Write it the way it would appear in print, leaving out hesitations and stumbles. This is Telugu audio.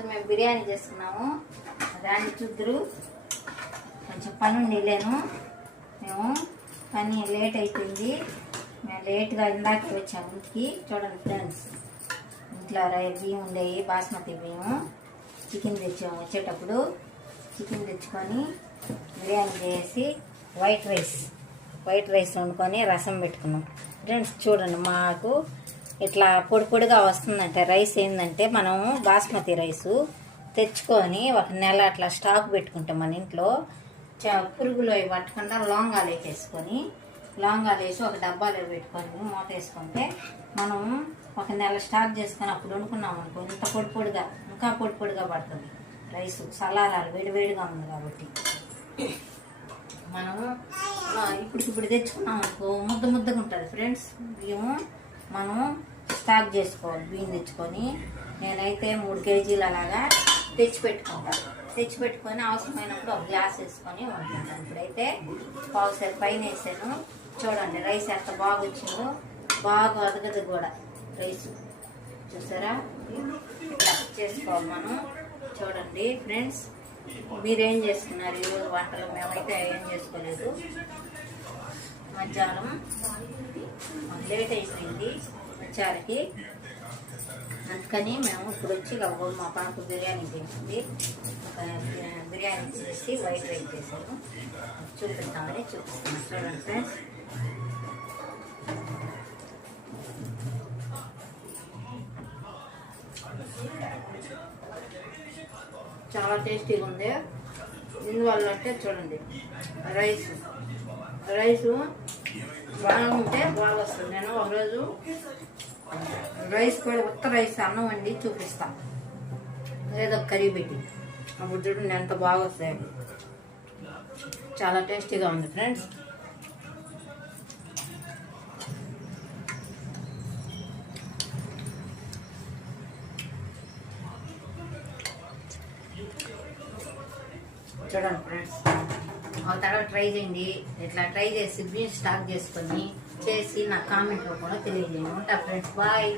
ఈరోజు మేము బిర్యానీ చేసుకున్నాము. దాన్ని చూద్దరు. కొంచెం పని ఉండి వెళ్ళాను. మేము పని లేట్ అయిపోయింది. మేము లేట్గా ఇందాకే వచ్చాము ఇంటికి. చూడండి ఫ్రెండ్స్, ఇంట్లో బియ్యం ఉండేవి, బాస్మతి బియ్యం. చికెన్ తెచ్చాము. వచ్చేటప్పుడు చికెన్ తెచ్చుకొని బిర్యానీ చేసి వైట్ రైస్ వండుకొని రసం పెట్టుకున్నాం. ఫ్రెండ్స్ చూడండి, మాకు ఇట్లా పొడి పొడిగా వస్తుందంటే రైస్ ఏంటంటే మనం బాస్మతి రైసు తెచ్చుకొని ఒక నెల అట్లా స్టాక్ పెట్టుకుంటాం. మన ఇంట్లో పురుగులు అవి పట్టకుండా లవంగాలు వేసి ఒక డబ్బాలో పెట్టుకొని మూత వేసుకుంటే మనం ఒక నెల స్టాక్ చేసుకొని అప్పుడు వండుకున్నాం అనుకో, ఇంత పొడిగా ఇంకా పొడిగా పడుతుంది రైసు. సలారాలు వేడివేడిగా ఉంది కాబట్టి మనము ఇప్పుడు తెచ్చుకున్నాం అనుకో ముద్దగా ఉంటుంది ఫ్రెండ్స్. బియ్యం మనం స్టాక్ చేసుకోవాలి. బియ్యం తెచ్చుకొని నేనైతే 3 కేజీలు అలాగా తెచ్చిపెట్టుకొని అవసరమైనప్పుడు ఒక గ్లాస్ వేసుకొని వండుకుంటాను. ఇప్పుడైతే పావుసేపు పైన వేసాను. చూడండి రైస్ ఎంత బాగా వచ్చిందో, బాగా అదగదు కూడా రైసు. చూసారా, ఇట్లా చేసుకోవాలి మనం. చూడండి ఫ్రెండ్స్, మీరేం చేసుకున్నారు ఈరోజు వంటలు? మేమైతే ఏం చేసుకోలేదు. మధ్యాహ్నం లేట్ అయిపోయింది వచ్చారికి, అందుకని మేము ఇప్పుడు వచ్చి మా పాప బిర్యానీ చేసింది. బిర్యానీ చేసి వైట్ రైస్ చేసాము. చూపిస్తున్నాను. చూడండి ఫ్రెండ్స్, చాలా టేస్టీగా ఉంది. ఎందువల్ల అంటే చూడండి, రైసు బాగా ఉంటే బాగా వస్తుంది. నేను ఒకరోజు రైస్ కూడా ఉత్త రైస్ అన్నం వండి చూపిస్తాను, ఏదో కర్రీ పెట్టి. అప్పుడు చూడండి ఎంత బాగా వస్తాయి. చాలా టేస్టీగా ఉంది ఫ్రెండ్స్. చూడండి ఫ్రెండ్స్, ఒక తర్వాత ట్రై చేయండి. ఇట్లా ట్రై చేసి బియ్యం స్టాక్ చేసుకొని చేసి నా కామెంట్ రూపంలో తెలియజేయండి. ఉంటా ఫ్రెండ్స్, బాయ్.